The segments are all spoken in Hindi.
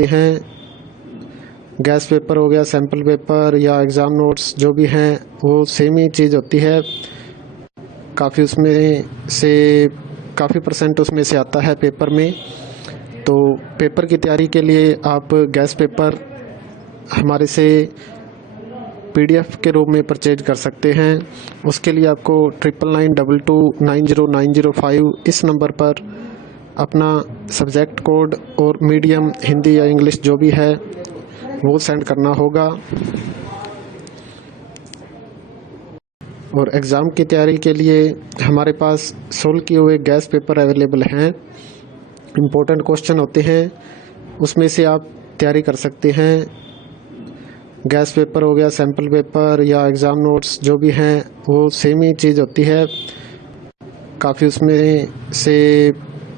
सकते हैं। गैस पेपर हो गया, सैम्पल पेपर या एग्ज़ाम नोट्स जो भी हैं वो सेम ही चीज़ होती है। काफ़ी परसेंट उसमें से आता है पेपर में। तो पेपर की तैयारी के लिए आप गैस पेपर हमारे से PDF के रूप में परचेज कर सकते हैं। उसके लिए आपको 9992290905 इस नंबर पर अपना सब्जेक्ट कोड और मीडियम हिंदी या इंग्लिश जो भी है वो सेंड करना होगा। और एग्ज़ाम की तैयारी के लिए हमारे पास सोल्व किए हुए गैस पेपर अवेलेबल हैं। इम्पोर्टेंट क्वेश्चन होते हैं, उसमें से आप तैयारी कर सकते हैं। गैस पेपर हो गया, सैम्पल पेपर या एग्ज़ाम नोट्स जो भी हैं वो सेम ही चीज़ होती है।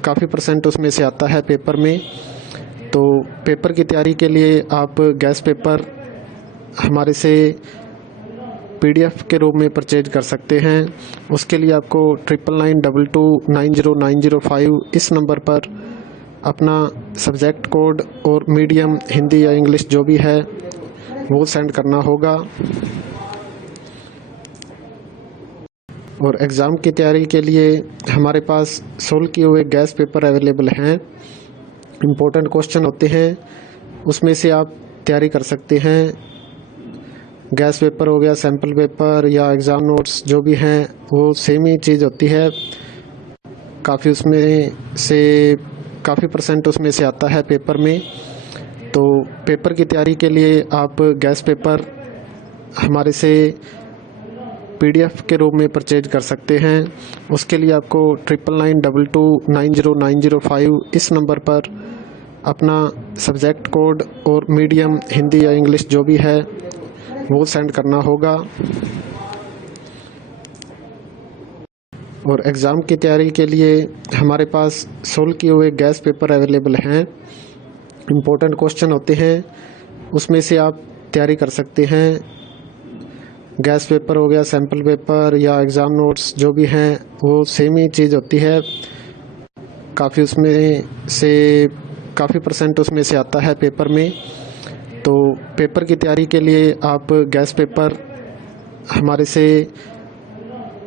काफ़ी परसेंट उसमें से आता है पेपर में। तो पेपर की तैयारी के लिए आप गैस पेपर हमारे से PDF के रूप में परचेज कर सकते हैं। उसके लिए आपको 9992290905 इस नंबर पर अपना सब्जेक्ट कोड और मीडियम हिंदी या इंग्लिश जो भी है वो सेंड करना होगा। और एग्ज़ाम की तैयारी के लिए हमारे पास सोल्व किए हुए गैस पेपर अवेलेबल हैं। इम्पोर्टेंट क्वेश्चन होते हैं, उसमें से आप तैयारी कर सकते हैं। गैस पेपर हो गया, सैम्पल पेपर या एग्ज़ाम नोट्स जो भी हैं वो सेम ही चीज़ होती है। काफ़ी परसेंट उसमें से आता है पेपर में। तो पेपर की तैयारी के लिए आप गैस पेपर हमारे से PDF के रूप में परचेज कर सकते हैं। उसके लिए आपको 9992290905 इस नंबर पर अपना सब्जेक्ट कोड और मीडियम हिंदी या इंग्लिश जो भी है वो सेंड करना होगा। और एग्ज़ाम की तैयारी के लिए हमारे पास सोल्व किए हुए गैस पेपर अवेलेबल हैं। इम्पोर्टेंट क्वेश्चन होते हैं, उसमें से आप तैयारी कर सकते हैं। गैस पेपर हो गया, सैम्पल पेपर या एग्ज़ाम नोट्स जो भी हैं वो सेम ही चीज़ होती है। काफ़ी परसेंट उसमें से आता है पेपर में। तो पेपर की तैयारी के लिए आप गैस पेपर हमारे से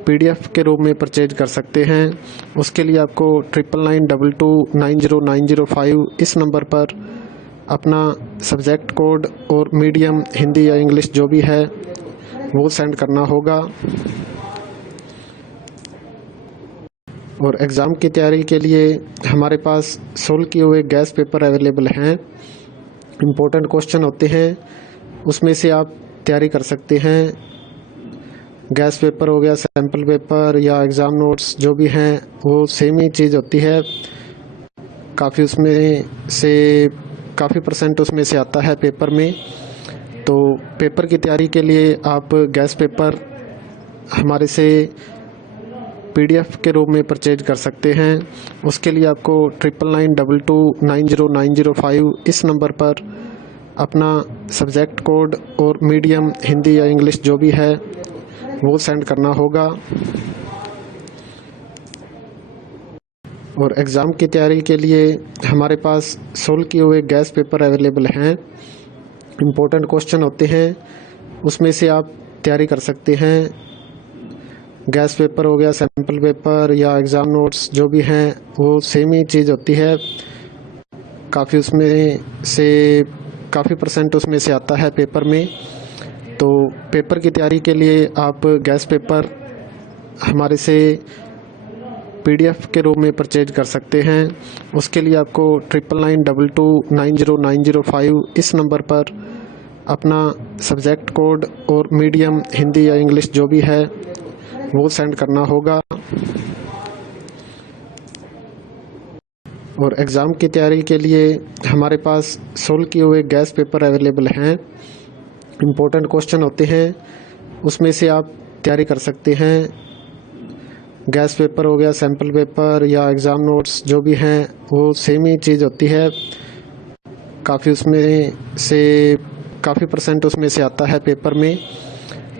PDF के रूप में परचेज कर सकते हैं। उसके लिए आपको 9992290905 इस नंबर पर अपना सब्जेक्ट कोड और मीडियम हिंदी या इंग्लिश जो भी है वो सेंड करना होगा। और एग्ज़ाम की तैयारी के लिए हमारे पास सोल्व किए हुए गैस पेपर अवेलेबल हैं। इम्पोर्टेंट क्वेश्चन होते हैं, उसमें से आप तैयारी कर सकते हैं। गैस पेपर हो गया, सैम्पल पेपर या एग्ज़ाम नोट्स जो भी हैं वो सेम ही चीज़ होती है। काफ़ी परसेंट उसमें से आता है पेपर में। तो पेपर की तैयारी के लिए आप गैस पेपर हमारे से PDF के रूप में परचेज कर सकते हैं। उसके लिए आपको 9992290905 इस नंबर पर अपना सब्जेक्ट कोड और मीडियम हिंदी या इंग्लिश जो भी है वो सेंड करना होगा। और एग्ज़ाम की तैयारी के लिए हमारे पास सोल्व किए हुए गैस पेपर अवेलेबल हैं। इम्पोर्टेंट क्वेश्चन होते हैं, उसमें से आप तैयारी कर सकते हैं। गैस पेपर हो गया, सैम्पल पेपर या एग्ज़ाम नोट्स जो भी हैं वो सेम ही चीज़ होती है। काफ़ी परसेंट उसमें से आता है पेपर में। तो पेपर की तैयारी के लिए आप गैस पेपर हमारे से PDF के रूप में परचेज कर सकते हैं। उसके लिए आपको 9992290905 इस नंबर पर अपना सब्जेक्ट कोड और मीडियम हिंदी या इंग्लिश जो भी है वो सेंड करना होगा। और एग्ज़ाम की तैयारी के लिए हमारे पास सोल्व किए हुए गैस पेपर अवेलेबल हैं। इम्पोर्टेंट क्वेश्चन होते हैं, उसमें से आप तैयारी कर सकते हैं। गैस पेपर हो गया, सैम्पल पेपर या एग्ज़ाम नोट्स जो भी हैं वो सेम ही चीज़ होती है। काफ़ी परसेंट उसमें से आता है पेपर में।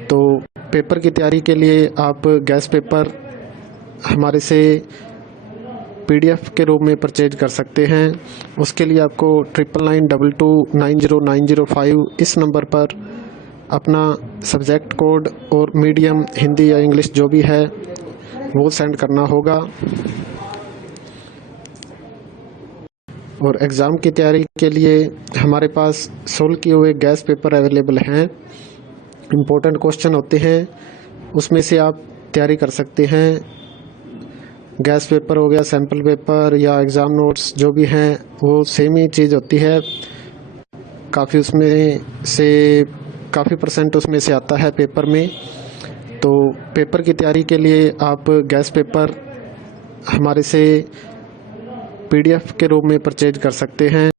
तो पेपर की तैयारी के लिए आप गैस पेपर हमारे से PDF के रूप में परचेज कर सकते हैं। उसके लिए आपको 9992290905 इस नंबर पर अपना सब्जेक्ट कोड और मीडियम हिंदी या इंग्लिश जो भी है वो सेंड करना होगा। और एग्ज़ाम की तैयारी के लिए हमारे पास सोल्व किए हुए गैस पेपर अवेलेबल हैं। इम्पोर्टेंट क्वेश्चन होते हैं, उसमें से आप तैयारी कर सकते हैं। गैस पेपर हो गया, सैम्पल पेपर या एग्ज़ाम नोट्स जो भी हैं वो सेम ही चीज़ होती है। काफ़ी परसेंट उसमें से आता है पेपर में। तो पेपर की तैयारी के लिए आप गैस पेपर हमारे से PDF के रूप में परचेज कर सकते हैं।